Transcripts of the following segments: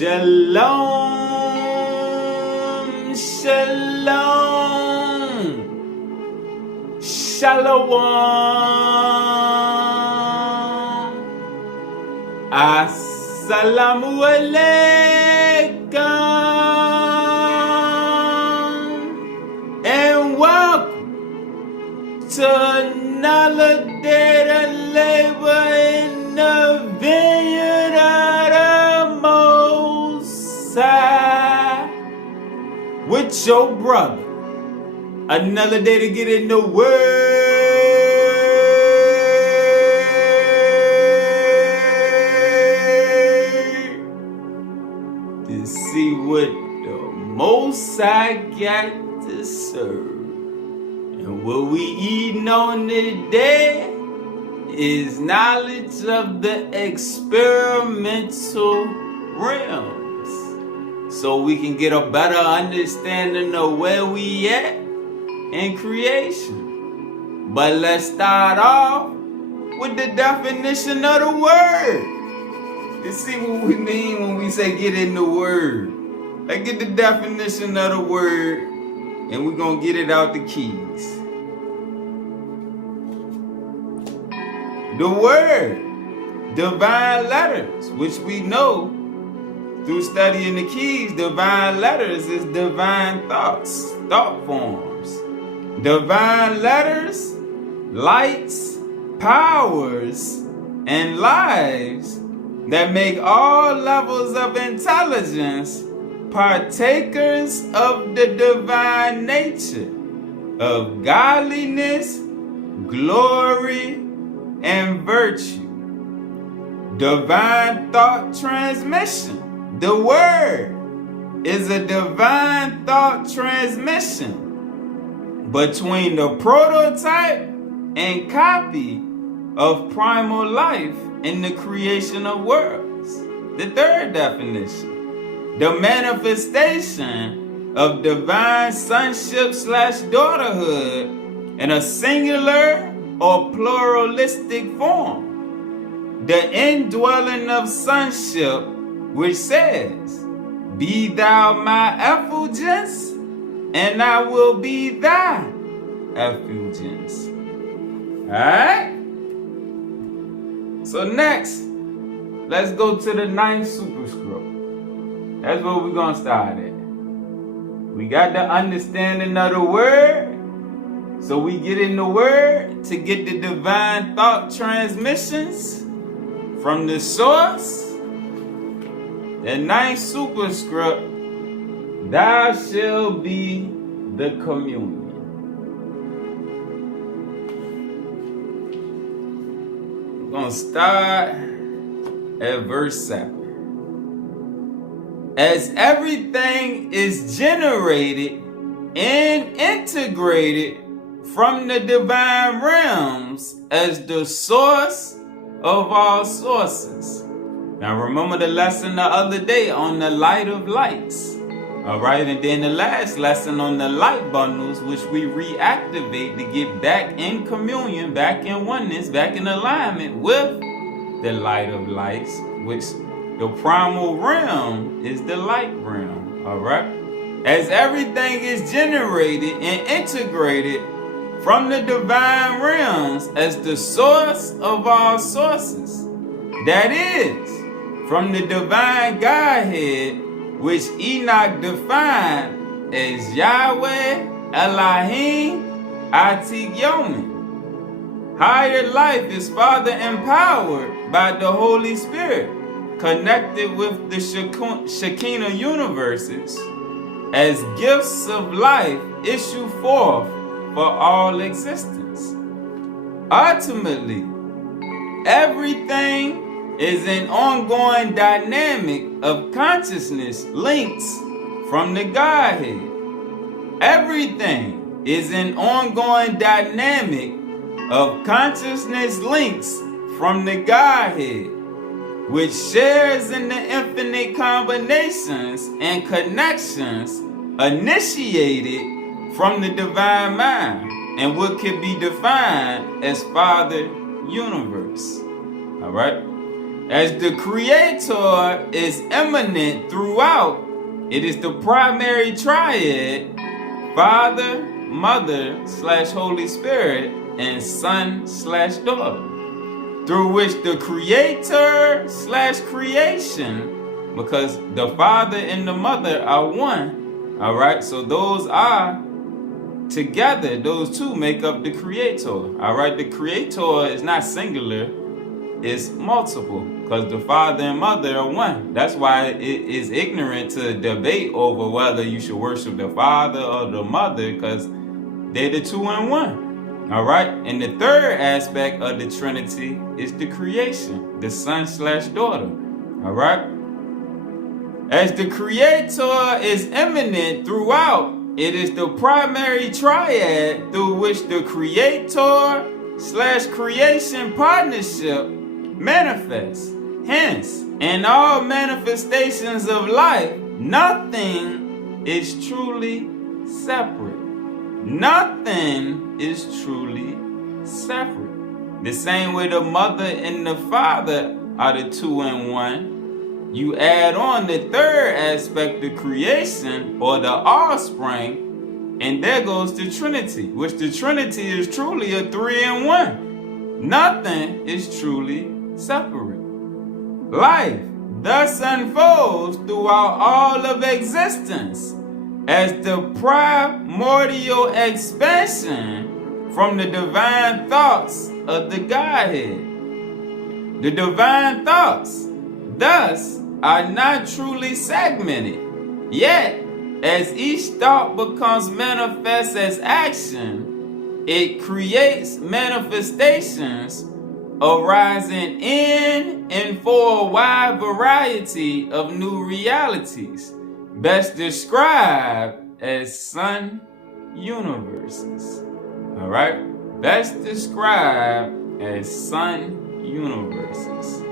Shalom, shalom, shalom, assalamu alaikum, and welcome to another day to labor in the vineyard of the Most High with your brother. Another day to get in the Word to see what the Most High got to serve. And what we eating on today is knowledge of the experimental realms, so we can get a better understanding of where we at in creation. But let's start off with the definition of the word to see what we mean when we say get in the word. Let's get the definition of the word, and we're gonna get it out the keys. The word, divine letters, which we know through studying the keys, divine letters is divine thoughts, thought forms. Divine letters, lights, powers, and lives that make all levels of intelligence partakers of the divine nature of godliness, glory, and virtue. Divine thought transmission. The word is a divine thought transmission between the prototype and copy of primal life in the creation of worlds. The third definition, the manifestation of divine sonship/daughterhood in a singular or pluralistic form. The indwelling of sonship, which says, "Be thou my effulgence, and I will be thy effulgence." Alright? So next, let's go to the ninth superscript. That's where we're going to start at. We got the understanding of the word. So we get in the word to get the divine thought transmissions from the source. The ninth superscript, thou shalt be the communion. We're going to start at verse 7. As everything is generated and integrated from the divine realms as the source of all sources. Now remember the lesson the other day on the light of lights. Alright, and then the last lesson on the light bundles, which we reactivate to get back in communion, back in oneness, back in alignment with the light of lights, which the primal realm is the light realm. Alright? As everything is generated and integrated from the divine realms as the source of all sources. That is, from the divine Godhead, which Enoch defined as Yahweh, Elohim, Atik Yomin. Higher life is Father empowered by the Holy Spirit, connected with the Shekinah universes, as gifts of life issue forth for all existence. Ultimately, everything is an ongoing dynamic of consciousness links from the Godhead. Everything is an ongoing dynamic of consciousness links from the Godhead, which shares in the infinite combinations and connections initiated from the divine mind and what could be defined as Father Universe. All right? As the Creator is immanent throughout, it is the primary triad, Father, Mother / Holy Spirit, and Son / Daughter, through which the Creator / creation, because the Father and the Mother are one, all right? So those are together, those two make up the Creator, all right? The Creator is not singular, it's multiple, because the Father and Mother are one. That's why it is ignorant to debate over whether you should worship the Father or the Mother, because they're the two in one, all right? And the third aspect of the Trinity is the creation, the Son / Daughter, all right? As the Creator is immanent throughout, it is the primary triad through which the Creator / creation partnership manifests. Hence, in all manifestations of life, nothing is truly separate. Nothing is truly separate. The same way the Mother and the Father are the two in one, you add on the third aspect of creation, or the offspring, and there goes the Trinity, which the Trinity is truly a 3 in 1. Nothing is truly separate. Life thus unfolds throughout all of existence as the primordial expansion from the divine thoughts of the Godhead. The divine thoughts, thus, are not truly segmented. Yet, as each thought becomes manifest as action, it creates manifestations arising in and for a wide variety of new realities, best described as sun universes. All right? Best described as sun universes.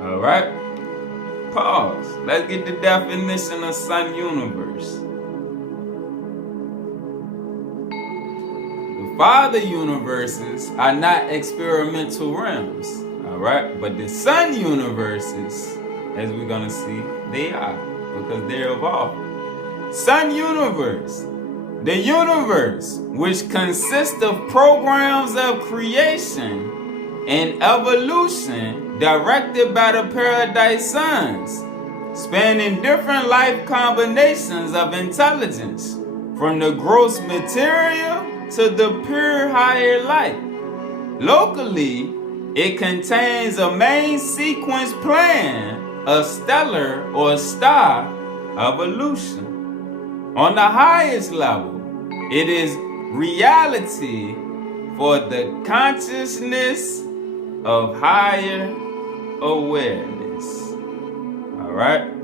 All right? Pause. Let's get the definition of sun universe. The Father universes are not experimental realms, all right? But the sun universes, as we're gonna see, they are, because they're evolving. Sun universe, the universe which consists of programs of creation and evolution directed by the Paradise Sons, spanning different life combinations of intelligence, from the gross material to the pure higher light. Locally, it contains a main sequence plan of stellar or star evolution. On the highest level, it is reality for the consciousness of higher awareness. All right?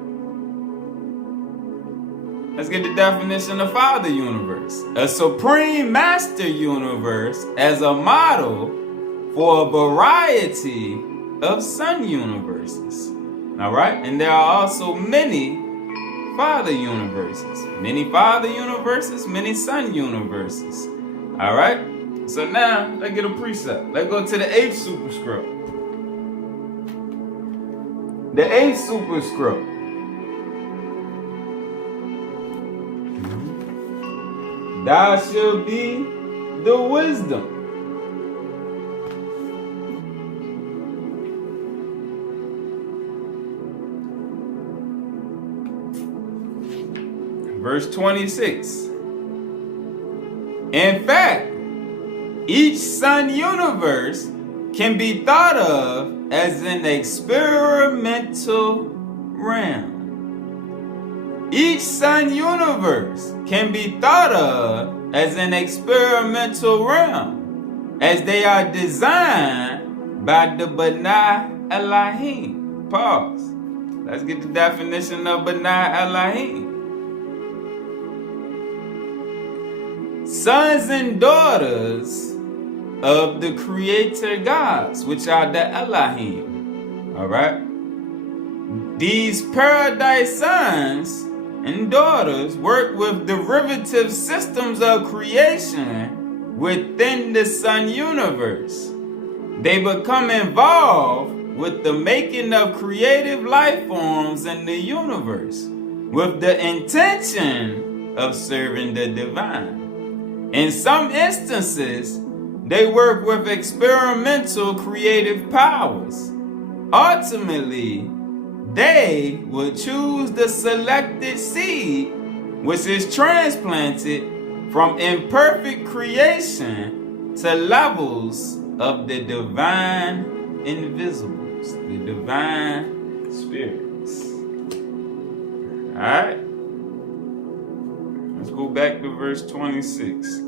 Let's get the definition of Father universe. A supreme master universe as a model for a variety of sun universes. All right? And there are also many Father universes. Many Father universes, many sun universes. All right? So now, let's get a precept. Let's go to the 8th superscript. The 8th superscript. Thou shalt be the wisdom. Verse 26. In fact, each sun universe can be thought of as an experimental realm. Each sun universe can be thought of as an experimental realm, as they are designed by the B'nai Elohim. Pause. Let's get the definition of B'nai Elohim. Sons and daughters of the creator gods, which are the Elohim. All right? These paradise sons and daughters work with derivative systems of creation within the sun universe. They become involved with the making of creative life forms in the universe, with the intention of serving the divine. In some instances, they work with experimental creative powers. Ultimately, they will choose the selected seed, which is transplanted from imperfect creation to levels of the divine invisibles, the divine spirits. Alright? Let's go back to verse 26.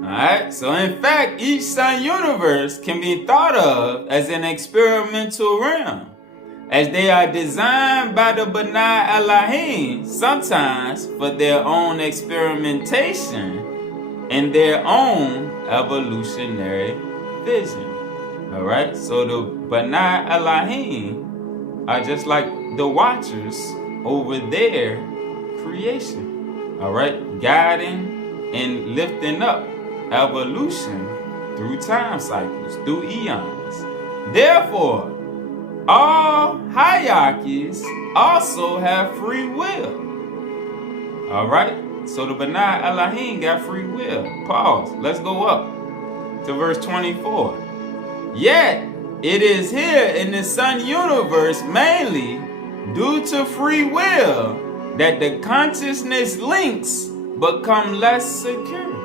Alright, so in fact, each sun universe can be thought of as an experimental realm, as they are designed by the B'nai Elohim, sometimes for their own experimentation and their own evolutionary vision. Alright, so the B'nai Elohim are just like the watchers over their creation. Alright, guiding and lifting up evolution through time cycles, through eons. Therefore, all hierarchies also have free will. Alright, so the B'nai Elohim got free will. Pause. Let's go up to verse 24. Yet, it is here in the sun universe mainly due to free will that the consciousness links become less secure.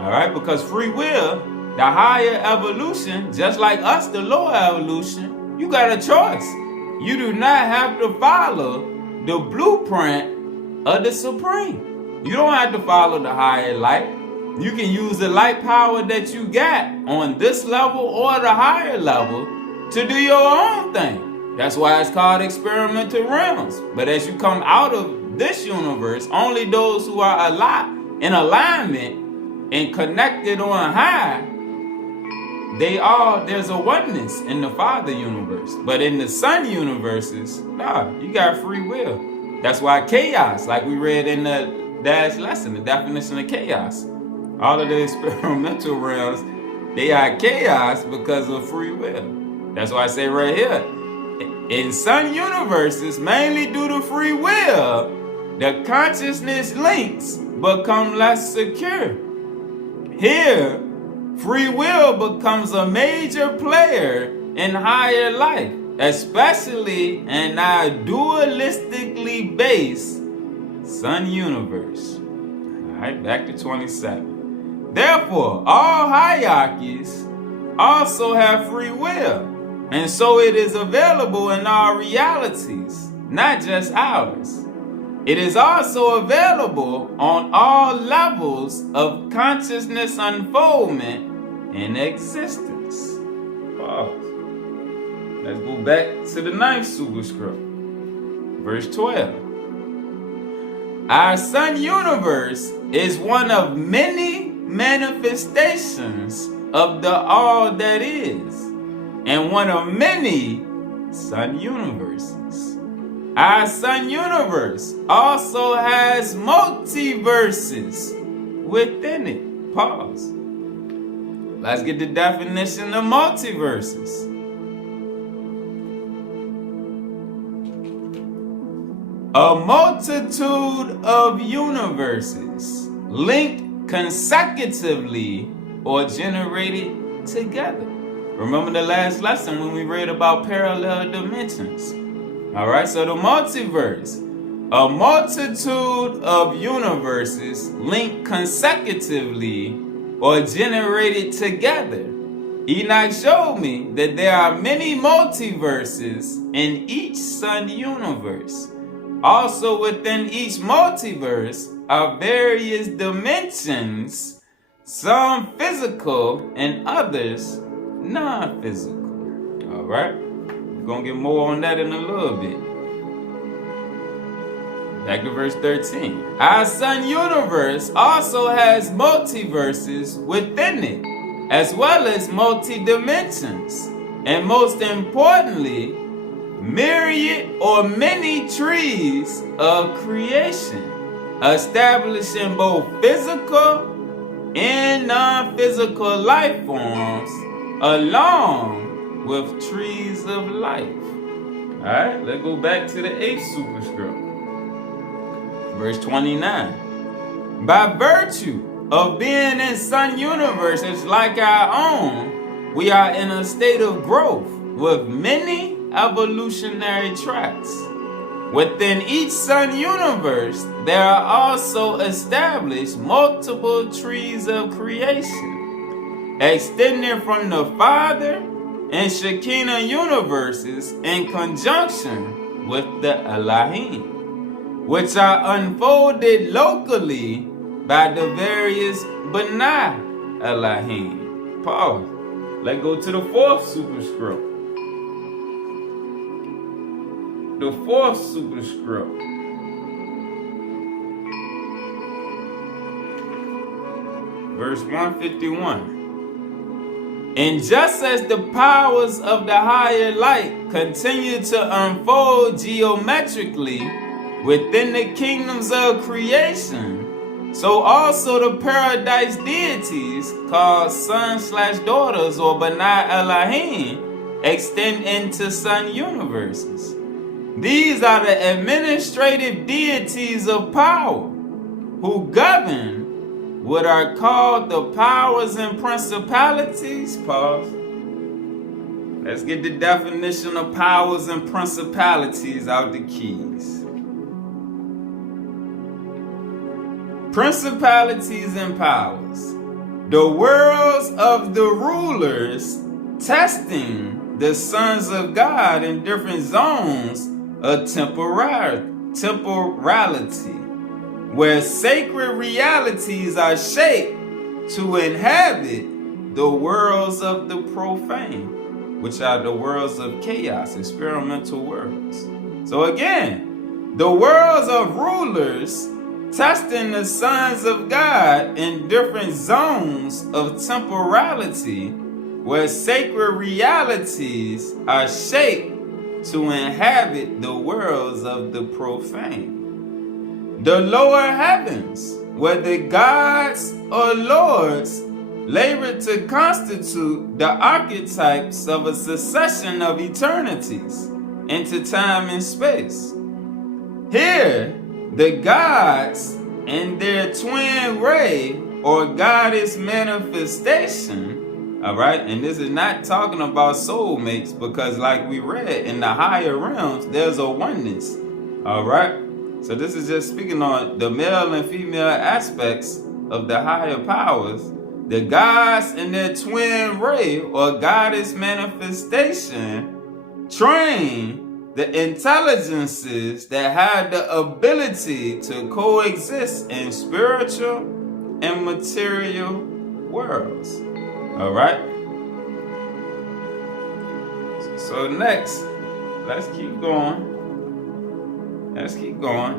Alright, because free will, the higher evolution, just like us, the lower evolution, you got a choice. You do not have to follow the blueprint of the Supreme. You don't have to follow the higher light. You can use the light power that you got on this level or the higher level to do your own thing. That's why it's called experimental realms. But as you come out of this universe, only those who are in alignment and connected on high, there's a oneness in the Father universe. But in the Son universes, you got free will. That's why chaos, like we read in the last lesson, the definition of chaos. All of the experimental realms, they are chaos because of free will. That's why I say right here, in Sun universes, mainly due to free will, the consciousness links become less secure. Here, free will becomes a major player in higher life, especially in our dualistically based sun universe. Alright, back to 27. Therefore, all hierarchies also have free will, and so it is available in our realities, not just ours. It is also available on all levels of consciousness unfoldment and existence. Pause. Let's go back to the 9th superscript. Verse 12. Our sun universe is one of many manifestations of the all that is, and one of many sun universes. Our sun universe also has multiverses within it. Pause. Let's get the definition of multiverses. A multitude of universes linked consecutively or generated together. Remember the last lesson when we read about parallel dimensions. Alright, so the multiverse, a multitude of universes linked consecutively or generated together. Enoch showed me that there are many multiverses in each sun universe. Also within each multiverse are various dimensions, some physical and others non-physical. Alright? Gonna get more on that in a little bit. Back to verse 13. Our sun universe also has multiverses within it, as well as multi-dimensions, and most importantly, myriad or many trees of creation, establishing both physical and non-physical life forms along with trees of life. Alright, let's go back to the 8th superscript. Verse 29. By virtue of being in sun universes like our own, we are in a state of growth with many evolutionary tracks. Within each sun universe, there are also established multiple trees of creation, extending from the Father and Shekinah universes in conjunction with the Elohim, which are unfolded locally by the various B'nai Elohim. Pause. Let's go to the 4th superscript. The 4th superscript. Verse 151. And just as the powers of the higher light continue to unfold geometrically within the kingdoms of creation, so also the paradise deities called sons/daughters or B'nai Elohim extend into sun universes. These are the administrative deities of power who govern what are called the powers and principalities. Pause. Let's get the definition of powers and principalities out the keys. Principalities and powers. The worlds of the rulers testing the sons of God in different zones of temporality, where sacred realities are shaped to inhabit the worlds of the profane, which are the worlds of chaos, experimental worlds. So again, the worlds of rulers testing the sons of God in different zones of temporality, where sacred realities are shaped to inhabit the worlds of the profane. The lower heavens, where the gods or lords labor to constitute the archetypes of a succession of eternities into time and space. Here, the gods and their twin ray or goddess manifestation. Alright, and this is not talking about soulmates, because like we read in the higher realms, there's a oneness. Alright, so this is just speaking on the male and female aspects of the higher powers. The gods and their twin ray or goddess manifestation train the intelligences that have the ability to coexist in spiritual and material worlds. All right. So next, let's keep going.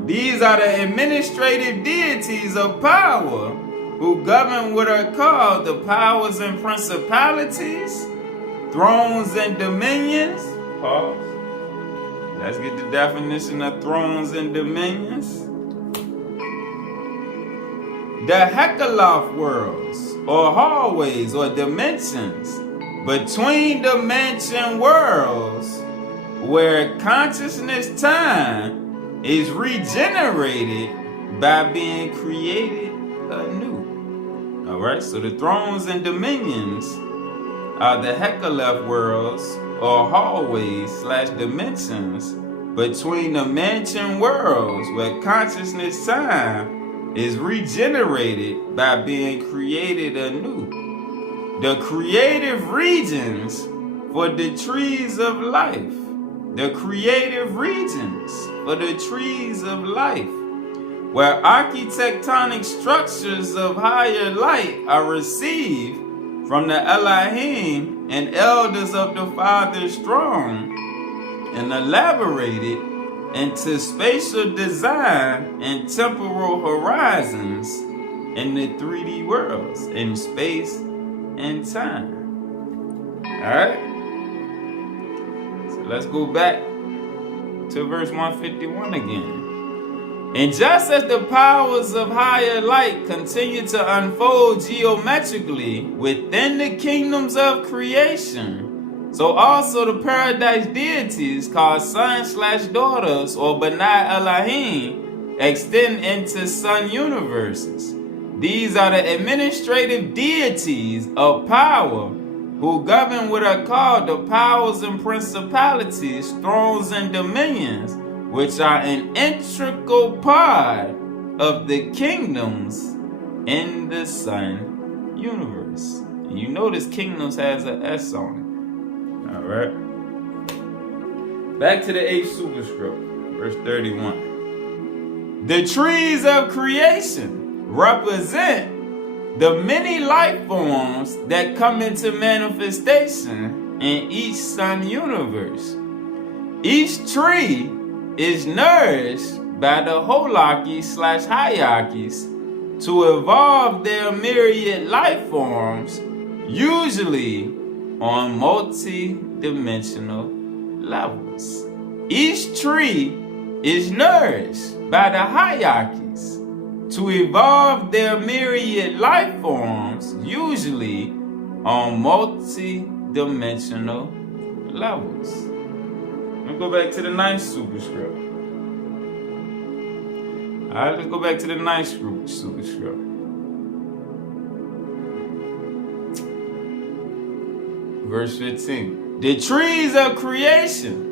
These are the administrative deities of power who govern what are called the powers and principalities, thrones and dominions. Pause. Let's get the definition of thrones and dominions. The Hekaloth worlds, or hallways, or dimensions between dimension worlds, where consciousness time is regenerated by being created anew. Alright, so the thrones and dominions are the Hekaloth worlds, or hallways/dimensions between the dimension worlds, where consciousness time is regenerated by being created anew. The creative regions for the trees of life. The creative regions for the trees of life, where architectonic structures of higher light are received from the Elohim and elders of the Father's throne and elaborated into spatial design and temporal horizons in the 3D worlds, in space and time. Alright? So let's go back to verse 151 again. And just as the powers of higher light continue to unfold geometrically within the kingdoms of creation, so also the paradise deities called sons/daughters or B'nai Elohim extend into sun universes. These are the administrative deities of power who govern what are called the powers and principalities, thrones and dominions, which are an integral part of the kingdoms in the sun universe. And you notice kingdoms has an S on it. All right. Back to the 8th superscript, verse 31. The trees of creation represent the many life forms that come into manifestation in each sun universe. Each tree is nourished by the holarchy/hierarchies to evolve their myriad life forms, usually on multi-dimensional levels. Each tree is nourished by the hierarchies to evolve their myriad life forms, usually on multi-dimensional levels. Let's go back to the 9th superscript. Alright, let's go back to the 9th superscript. Verse 15. The trees of creation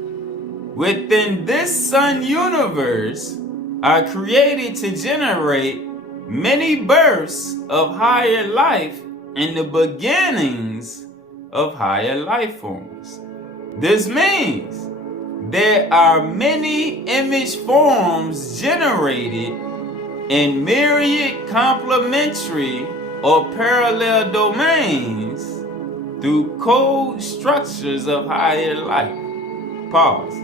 within this sun universe are created to generate many births of higher life and the beginnings of higher life forms. This means there are many image forms generated in myriad complementary or parallel domains through code structures of higher life. Pause.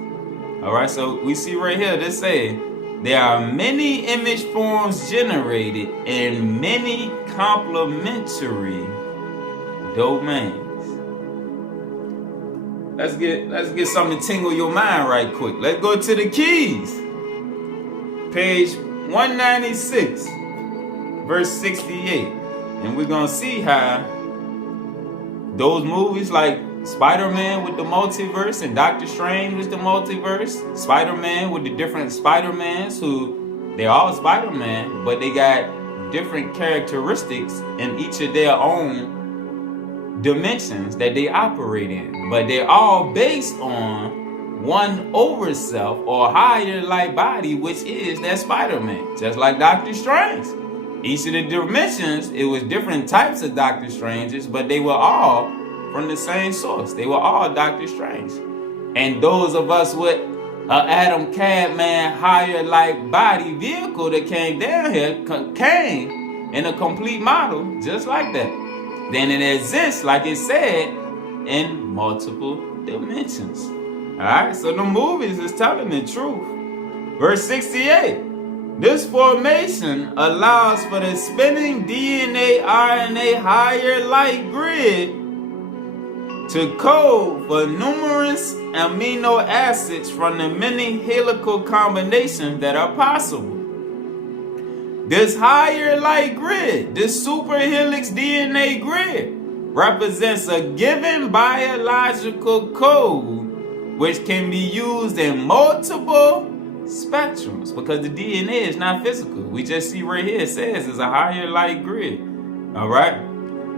Alright, so we see right here, this say, there are many image forms generated in many complementary domains. Let's get something to tingle your mind right quick. Let's go to the keys. Page 196, verse 68. And we're going to see how those movies like Spider-Man with the multiverse and Doctor Strange with the multiverse, Spider-Man with the different Spider-Mans who, they're all Spider-Man, but they got different characteristics in each of their own dimensions that they operate in. But they're all based on one overself or higher light body, which is that Spider-Man. Just like Doctor Strange. Each of the dimensions, it was different types of Doctor Stranges, but they were all from the same source. They were all Doctor Strange. And those of us with an Adam Cadman higher light body vehicle that came down here came in a complete model just like that. Then it exists, like it said, in multiple dimensions. Alright, so the movies is telling the truth. Verse 68. This formation allows for the spinning DNA RNA higher light grid to code for numerous amino acids from the many helical combinations that are possible. This higher light grid, this superhelix DNA grid, represents a given biological code which can be used in multiple spectrums because the DNA is not physical. We just see right here it says it's a higher light grid. Alright?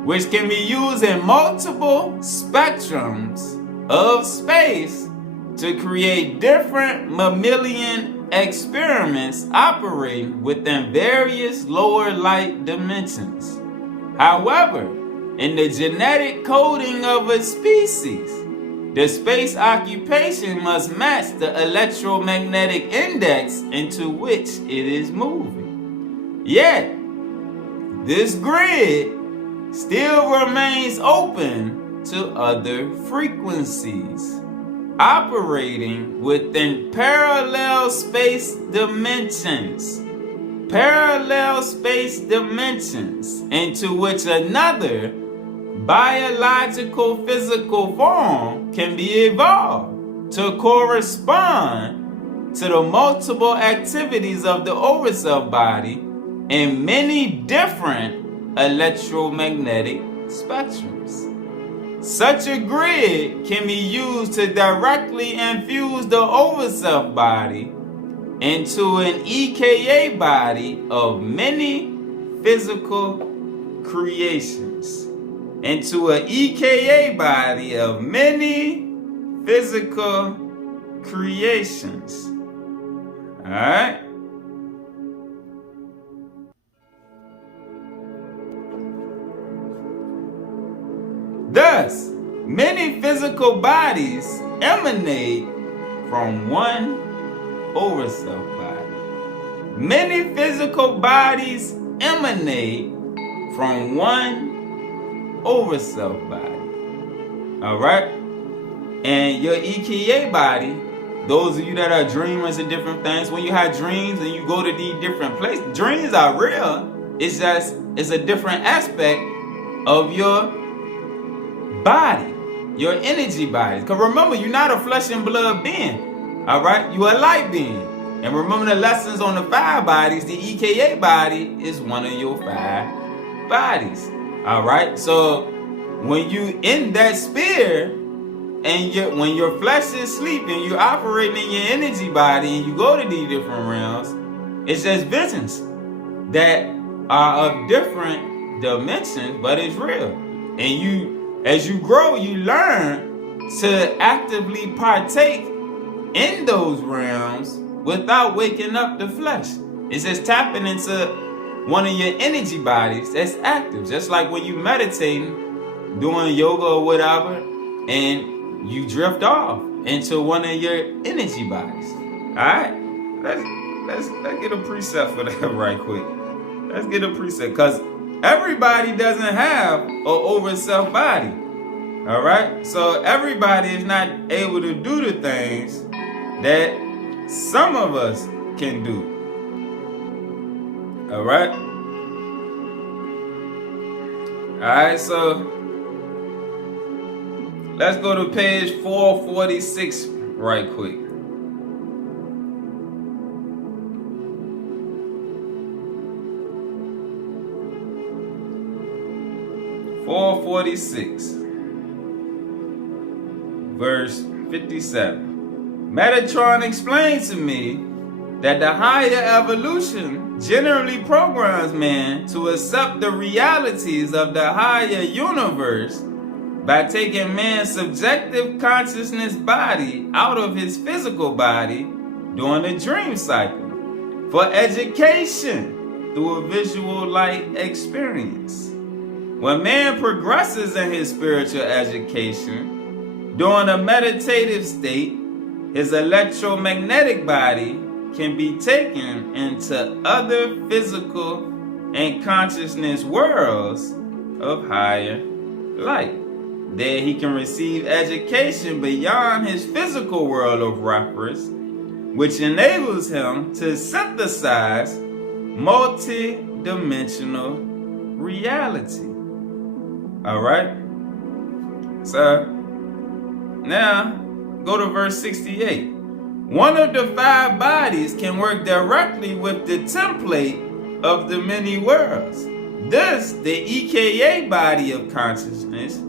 Which can be used in multiple spectrums of space to create different mammalian experiments operating within various lower light dimensions. However, in the genetic coding of a species, the space occupation must match the electromagnetic index into which it is moving. Yet, this grid still remains open to other frequencies, operating within parallel space dimensions. Parallel space dimensions into which another biological physical form can be evolved to correspond to the multiple activities of the overself body in many different electromagnetic spectrums. Such a grid can be used to directly infuse the overself body into an EKA body of many physical creations. Into an EKA body of many physical creations. Alright? Thus, many physical bodies emanate from one overself body. Many physical bodies emanate from one overself body. Alright? And your EKA body, those of you that are dreamers of different things, when you have dreams and you go to these different places, dreams are real. It's a different aspect of your body, your energy body. Because remember, you're not a flesh and blood being. Alright? You're a light being. And remember the lessons on the 5 bodies, the EKA body is one of your 5 bodies. Alright? So when you in that sphere, and when your flesh is sleeping, you're operating in your energy body and you go to these different realms, it's just visions that are of different dimensions, but it's real. And as you grow, you learn to actively partake in those realms without waking up the flesh. It's just tapping into one of your energy bodies that's active. Just like when you meditating, doing yoga or whatever, and you drift off into one of your energy bodies. Alright? Let's get a precept for that right quick. Let's get a precept. Because everybody doesn't have an overself body. Alright? So everybody is not able to do the things that some of us can do. Alright? Alright, so let's go to page 446 right quick. Verse 57. Metatron explained to me that the higher evolution generally programs man to accept the realities of the higher universe by taking man's subjective consciousness body out of his physical body during the dream cycle for education through a visual light experience. When man progresses in his spiritual education during a meditative state, his electromagnetic body can be taken into other physical and consciousness worlds of higher light. There he can receive education beyond his physical world of reference, which enables him to synthesize multi-dimensional reality. Alright? So, now, go to verse 68. One of the 5 bodies can work directly with the template of the many worlds. Thus, the EKA body of consciousness,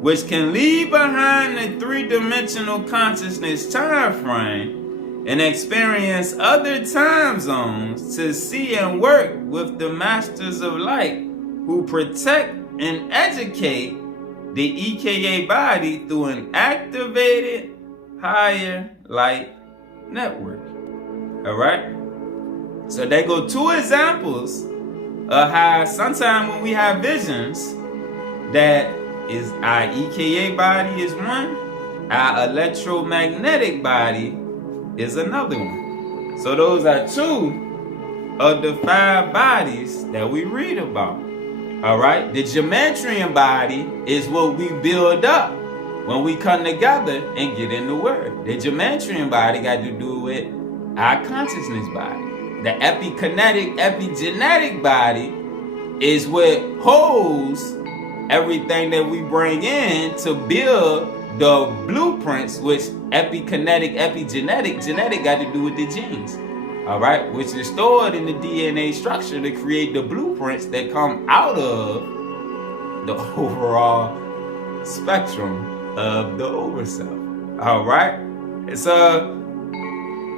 which can leave behind the 3-dimensional consciousness time frame and experience other time zones to see and work with the masters of light who protect and educate the EKA body through an activated higher light network. Alright? So they go 2 examples of how sometimes when we have visions, that is our EKA body is one, our electromagnetic body is another one. So those are 2 of the 5 bodies that we read about. Alright? The gematria body is what we build up when we come together and get in the word. The gematria body got to do with our consciousness body. The epigenetic body is what holds everything that we bring in to build the blueprints, which epikinetic, epigenetic, genetic got to do with the genes. All right, which is stored in the DNA structure to create the blueprints that come out of the overall spectrum of the overself. All right, so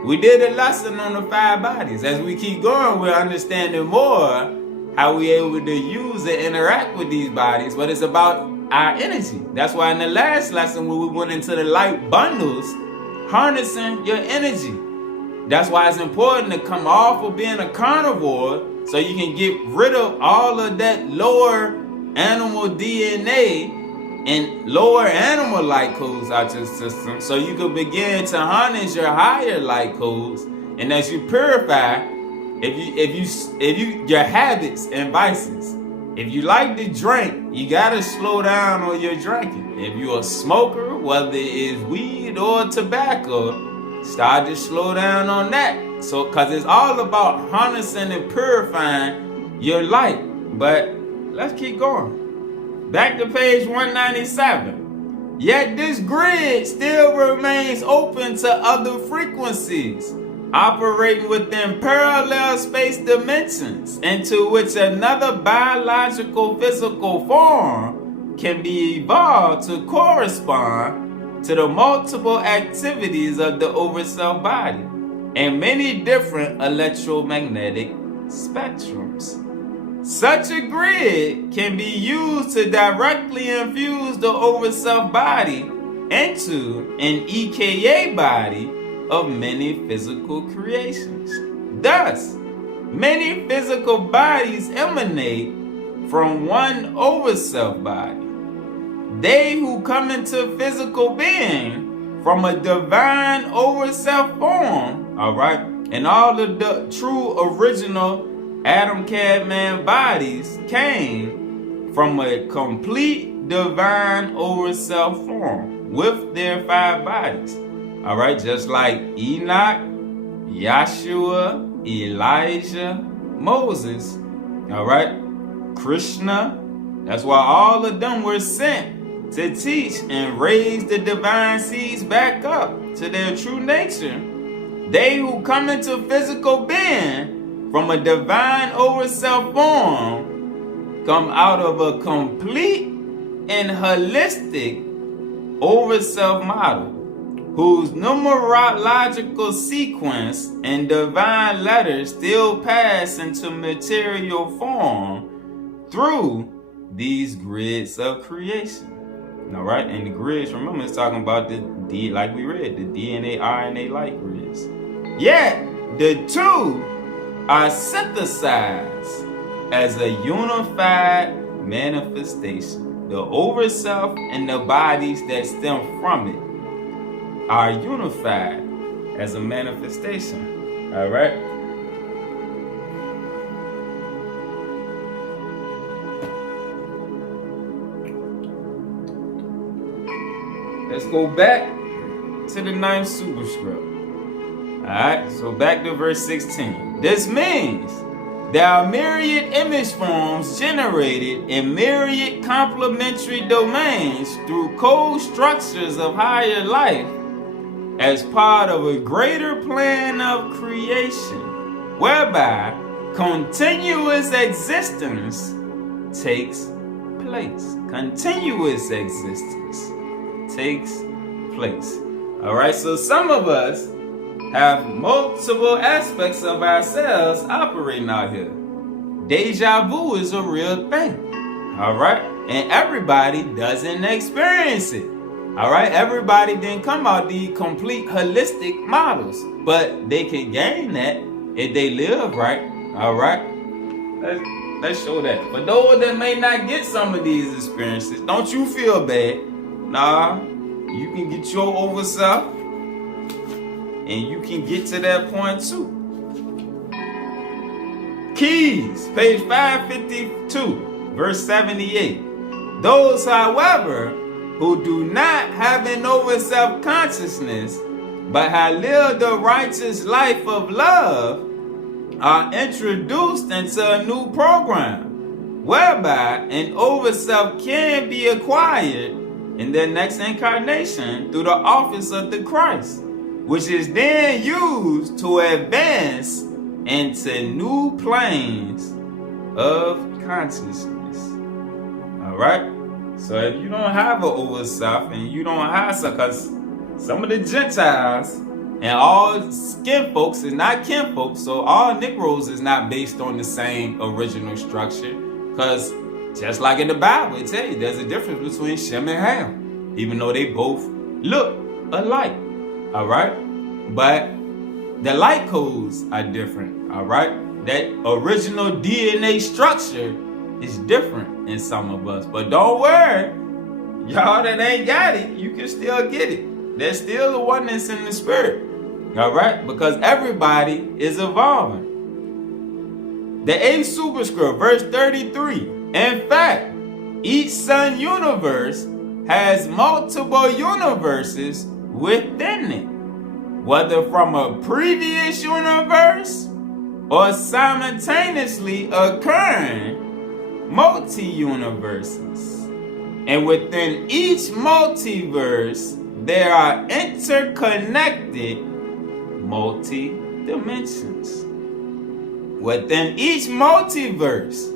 we did a lesson on the 5 bodies. As we keep going, we're understanding more how we able to use and interact with these bodies, but it's about our energy. That's why in the last lesson when we went into the light bundles, harnessing your energy. That's why it's important to come off of being a carnivore so you can get rid of all of that lower animal DNA and lower animal light codes out your system, so you can begin to harness your higher light codes. And as you purify, if you your habits and vices. If you like to drink, you gotta slow down on your drinking. If you're a smoker, whether it is weed or tobacco, start to slow down on that. So, cause it's all about harnessing and purifying your light. But let's keep going. Back to page 197. Yet this grid still remains open to other frequencies, operating within parallel space dimensions, into which another biological physical form can be evolved to correspond to the multiple activities of the overself body and many different electromagnetic spectrums. Such a grid can be used to directly infuse the overself body into an EKA body of many physical creations. Thus, many physical bodies emanate from one overself body. They who come into physical being from a divine overself form, all right, and all of the true original Adam Cadman bodies came from a complete divine overself form with their 5 bodies. All right, just like Enoch, Yahshua, Elijah, Moses, all right, Krishna. That's why all of them were sent to teach and raise the divine seeds back up to their true nature. They who come into physical being from a divine overself form come out of a complete and holistic overself model, whose numerological sequence and divine letters still pass into material form through these grids of creation. All right, and the grids, remember, it's talking about the like we read, the DNA, RNA light grids. Yet the two are synthesized as a unified manifestation. The overself and the bodies that stem from it are unified as a manifestation. All right. Let's go back to the 9th superscript. Alright, so back to verse 16. This means there are myriad image forms generated in myriad complementary domains through code structures of higher life as part of a greater plan of creation, whereby continuous existence takes place. Continuous existence takes place. All right, so some of us have multiple aspects of ourselves operating out here. Deja vu is a real thing. All right, and everybody doesn't experience it. All right, everybody didn't come out the complete holistic models, but they can gain that if they live right. All right, let's show that. For those that may not get some of these experiences, don't you feel bad. Nah, you can get your overself, and you can get to that point too. Keys, page 552, verse 78. Those, however, who do not have an overself consciousness, but have lived a righteous life of love, are introduced into a new program, whereby an overself can be acquired in their next incarnation through the office of the Christ, which is then used to advance into new planes of consciousness. All right? So if you don't have an over self and you don't have some, because some of the Gentiles and all skin folks is not kin folks, so all Negroes is not based on the same original structure. Because just like in the Bible, it tells you there's a difference between Shem and Ham, even though they both look alike. All right? But the light codes are different. All right? That original DNA structure is different in some of us. But don't worry, y'all that ain't got it, you can still get it. There's still a oneness in the spirit. All right? Because everybody is evolving. The 8th superscript, verse 33. In fact, each sun universe has multiple universes within it, whether from a previous universe or simultaneously occurring multi-universes. And within each multiverse, there are interconnected multi-dimensions. Within each multiverse,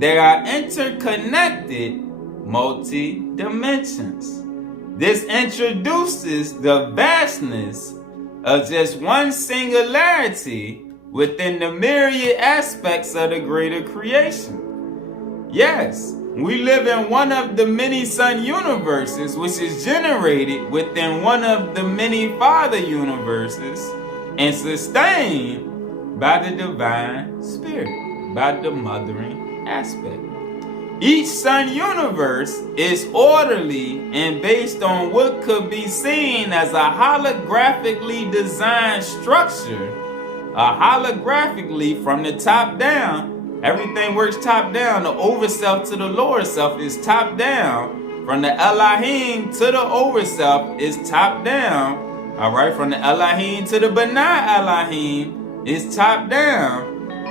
there are interconnected multi-dimensions. This introduces the vastness of just one singularity within the myriad aspects of the greater creation. Yes, we live in one of the many sun universes, which is generated within one of the many father universes and sustained by the divine spirit, by the mothering aspect. Each sun universe is orderly and based on what could be seen as a holographically designed structure, holographically from the top down. Everything works top down. The overself to the lower self is top down. From the Elohim to the overself is top down. All right, from the Elohim to the Benai Elohim is top down.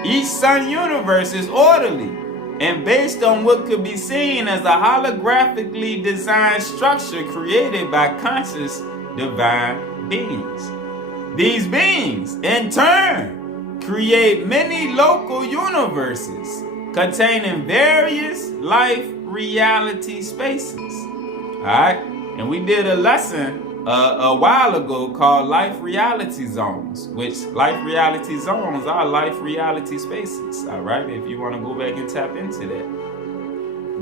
Each sun universe is orderly and based on what could be seen as a holographically designed structure created by conscious divine beings. These beings, in turn, create many local universes containing various life reality spaces. Alright? And we did a lesson a while ago called Life Reality Zones, which life reality zones are life reality spaces. Alright? If you want to go back and tap into that.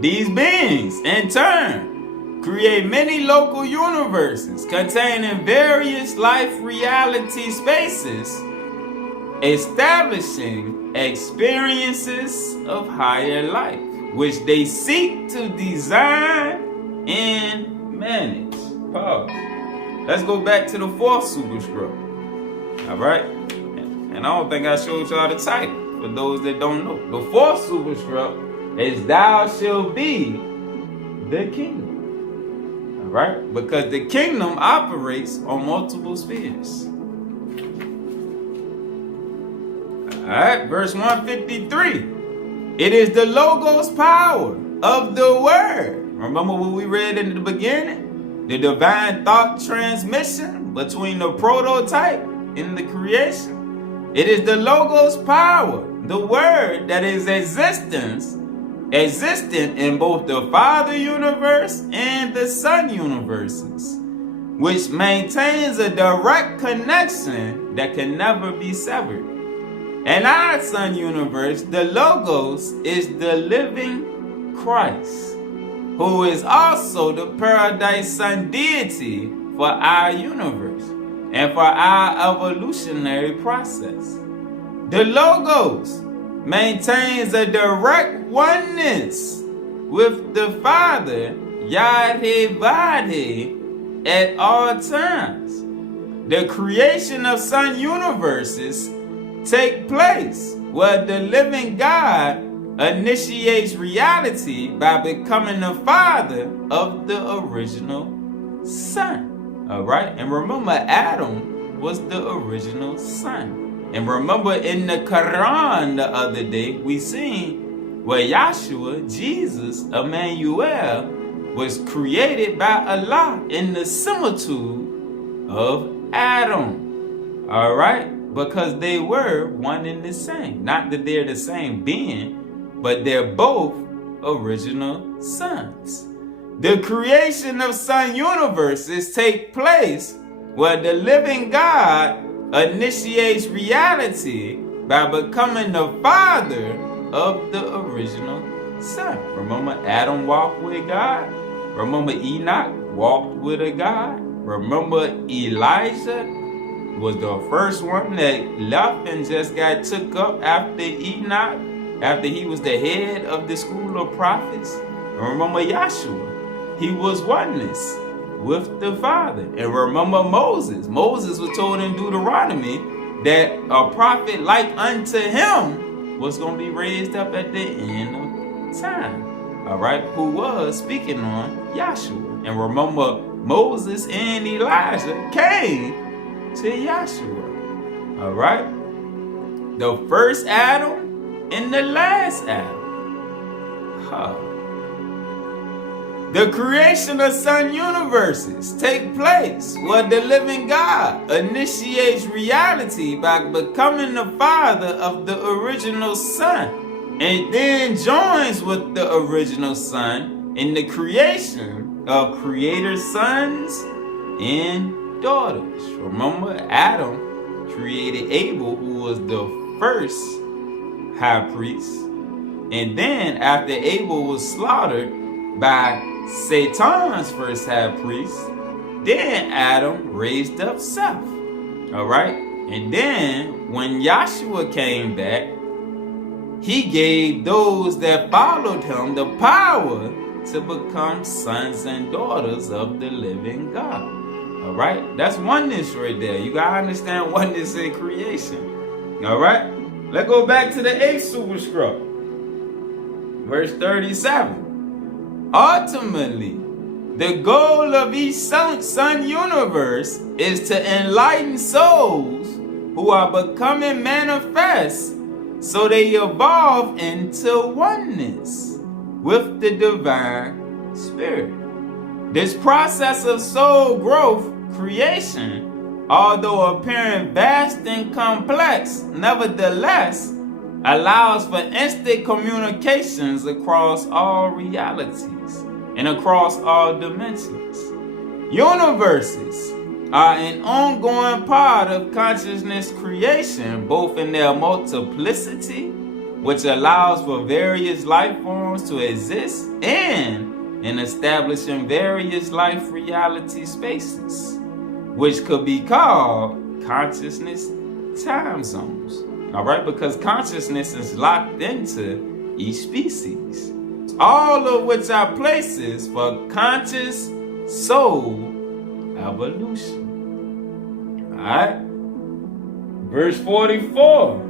These beings, in turn, create many local universes containing various life reality spaces, establishing experiences of higher life, which they seek to design and manage. Pause. Let's go back to the 4th superscript. All right? And I don't think I showed y'all the title for those that don't know. The 4th superscript is Thou Shalt Be the Kingdom. All right? Because the kingdom operates on multiple spheres. Alright, verse 153. It is the Logos power of the Word. Remember what we read in the beginning? The divine thought transmission between the prototype and the creation. It is the Logos power, the Word that is existent in both the Father universe and the Son universes, which maintains a direct connection that can never be severed. In our sun universe, the Logos is the living Christ, who is also the paradise sun deity for our universe and for our evolutionary process. The Logos maintains a direct oneness with the Father, Yahweh, at all times. The creation of sun universes take place where the living God initiates reality by becoming the father of the original son. All right? And remember, Adam was the original son. And remember, in the Quran the other day, we seen where Yahshua, Jesus, Emmanuel, was created by Allah in the similitude of Adam. All right? Because they were one and the same. Not that they're the same being, but they're both original sons. The creation of sun universes take place where the living God initiates reality by becoming the father of the original son. Remember, Adam walked with God. Remember, Enoch walked with a God. Remember, Elijah was the first one that left and just got took up after Enoch, after he was the head of the school of prophets. And remember, Yahshua, he was oneness with the Father. And remember Moses. Moses was told in Deuteronomy that a prophet like unto him was going to be raised up at the end of time. All right, who was speaking on Yahshua. And remember, Moses and Elijah came to Yahshua. All right, the first Adam and the last Adam. The creation of sun universes take place where the living God initiates reality by becoming the father of the original son, and then joins with the original son in the creation of creator sons and daughters. Remember, Adam created Abel, who was the first high priest, and then after Abel was slaughtered by Satan's first high priest, then Adam raised up Seth. All right, and then when Yahshua came back, he gave those that followed him the power to become sons and daughters of the living God. All right, that's oneness right there. You gotta understand oneness in creation. All right, let's go back to the 8th superscript, verse 37. Ultimately, the goal of each sun universe is to enlighten souls who are becoming manifest so they evolve into oneness with the divine spirit. This process of soul growth creation, although appearing vast and complex, nevertheless allows for instant communications across all realities and across all dimensions. Universes are an ongoing part of consciousness creation, both in their multiplicity, which allows for various life forms to exist, and in establishing various life reality spaces, which could be called consciousness time zones. All right, because consciousness is locked into each species, all of which are places for conscious soul evolution. All right, verse 44.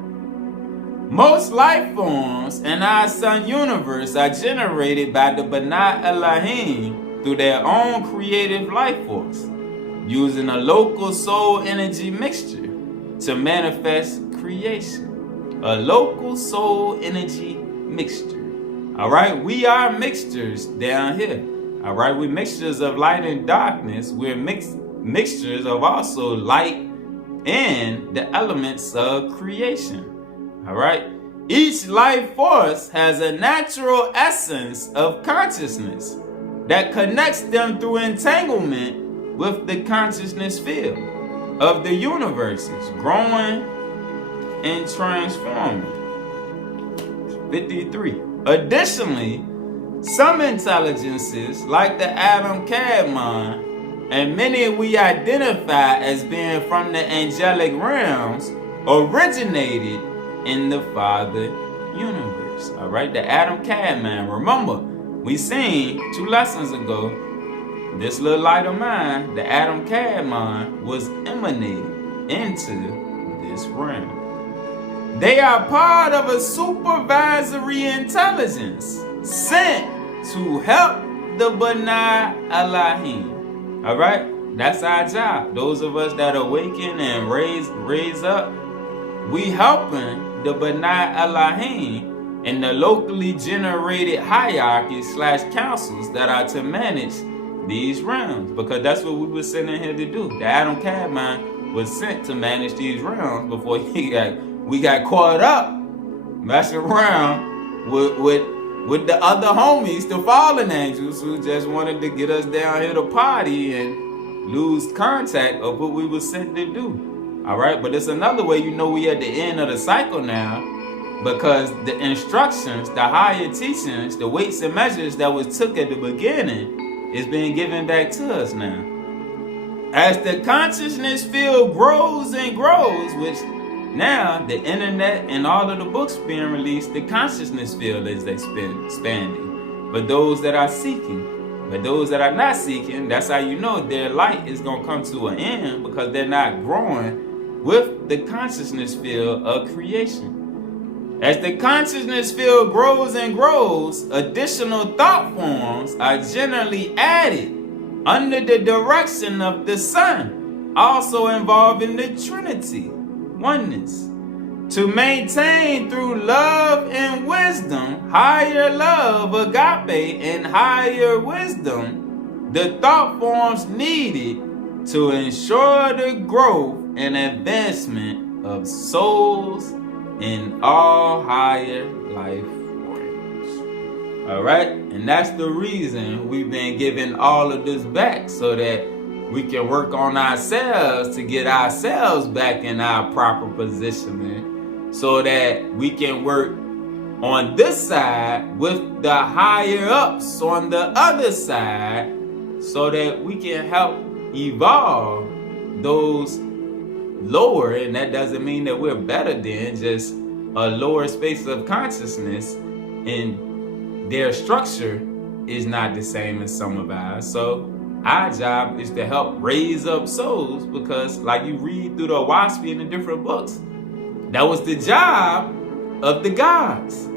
Most life forms in our sun universe are generated by the B'nai Elohim through their own creative life force, using a local soul energy mixture to manifest creation. A local soul energy mixture. All right, we are mixtures down here. All right, we're mixtures of light and darkness. We're mixtures of also light and the elements of creation. All right, each life force has a natural essence of consciousness that connects them through entanglement with the consciousness field of the universes, growing and transforming. 53. Additionally, some intelligences, like the Adam Kadmon, and many we identify as being from the angelic realms, originated in the Father universe. All right, the Adam Kadmon. Remember, we seen 2 lessons ago, this little light of mine, the Adam Kadmon, was emanated into this realm. They are part of a supervisory intelligence sent to help the B'nai Elohim. All right, that's our job. Those of us that awaken and raise up, we helping the B'nai Elohim and the locally generated hierarchies / councils that are to manage these realms, because that's what we were sent in here to do. The Adam Cadman was sent to manage these realms before we got caught up messing around with the other homies, the fallen angels, who just wanted to get us down here to party and lose contact of what we were sent to do. All right, but it's another way we at the end of the cycle now, because the instructions, the higher teachings, the weights and measures that was took at the beginning is being given back to us now. As the consciousness field grows and grows, which now the internet and all of the books being released, the consciousness field is expanding for those that are seeking. But those that are not seeking, that's how you know their light is going to come to an end, because they're not growing with the consciousness field of creation. As the consciousness field grows and grows, additional thought forms are generally added under the direction of the Son, also involving the Trinity, oneness, to maintain through love and wisdom, higher love, agape, and higher wisdom, the thought forms needed to ensure the growth and advancement of souls in all higher life realms. All right, and that's the reason we've been giving all of this back, so that we can work on ourselves to get ourselves back in our proper positioning, so that we can work on this side with the higher ups on the other side, so that we can help evolve those lower, and that doesn't mean that we're better than, just a lower space of consciousness, and their structure is not the same as some of ours. So our job is to help raise up souls, because like you read through the WASPI and the different books, that was the job of the gods,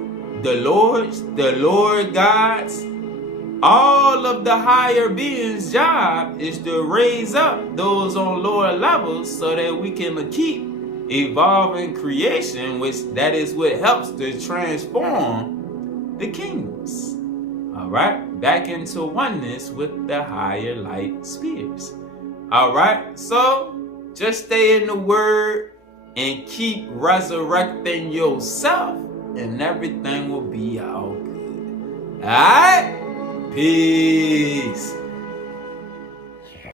the Lord gods. All of the higher beings' job is to raise up those on lower levels, so that we can keep evolving creation, which that is what helps to transform the kingdoms. All right, back into oneness with the higher light spheres. All right, so just stay in the word and keep resurrecting yourself, and everything will be all good. All right. Peace.